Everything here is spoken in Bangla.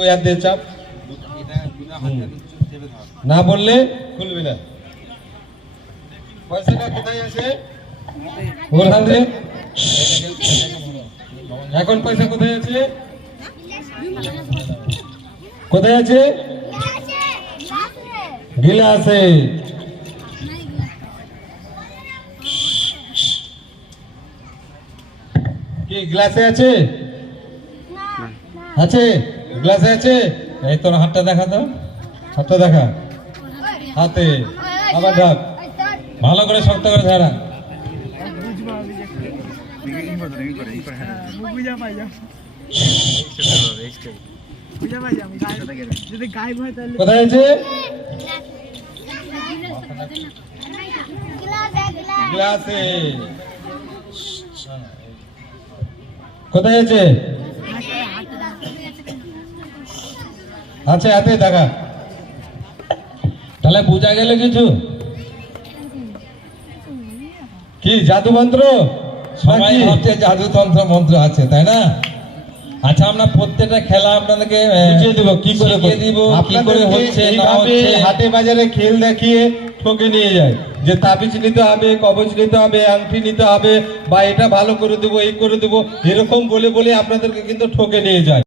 ওই হাত দিয়ে চাপ, না বললে খুলবে না। পয়সাটা কোথায় আছে? ওর হাতে। এখন পয়সা কোথায় আছে? কোথায় আছে? গিলাসে। কি গ্লাসে আছে? আছে, গ্লাসে আছে। এই তোর হাতটা দেখা তো, হাতটা দেখা, হাতে আবার ঢাক, ভালো করে শক্ত করে ধরা। কোথায় আছে? গ্লাসে। কোথায় আছে? আচ্ছা, হাতে দেখা। তাহলে বোঝা গেল কিছু? কি জাদু মন্ত্র? সবাই ভাবছে জাদুতন্ত্র মন্ত্র আছে, তাই না? আচ্ছা, আমরা প্রত্যেকটা খেলা আপনাদেরকে বুঝিয়ে দেবো, কি করে দিব, কি করে হচ্ছে না হচ্ছে। হাটে বাজারে খেল দেখিয়ে ঠকে নিয়ে যায় যে তাবিজ নিতে হবে, কবজ নিতে হবে, আংটি নিতে হবে, বা এটা ভালো করে দেবো, এই করে দেবো, এরকম বলে বলে আপনাদেরকে কিন্তু ঠকে নিয়ে যায়।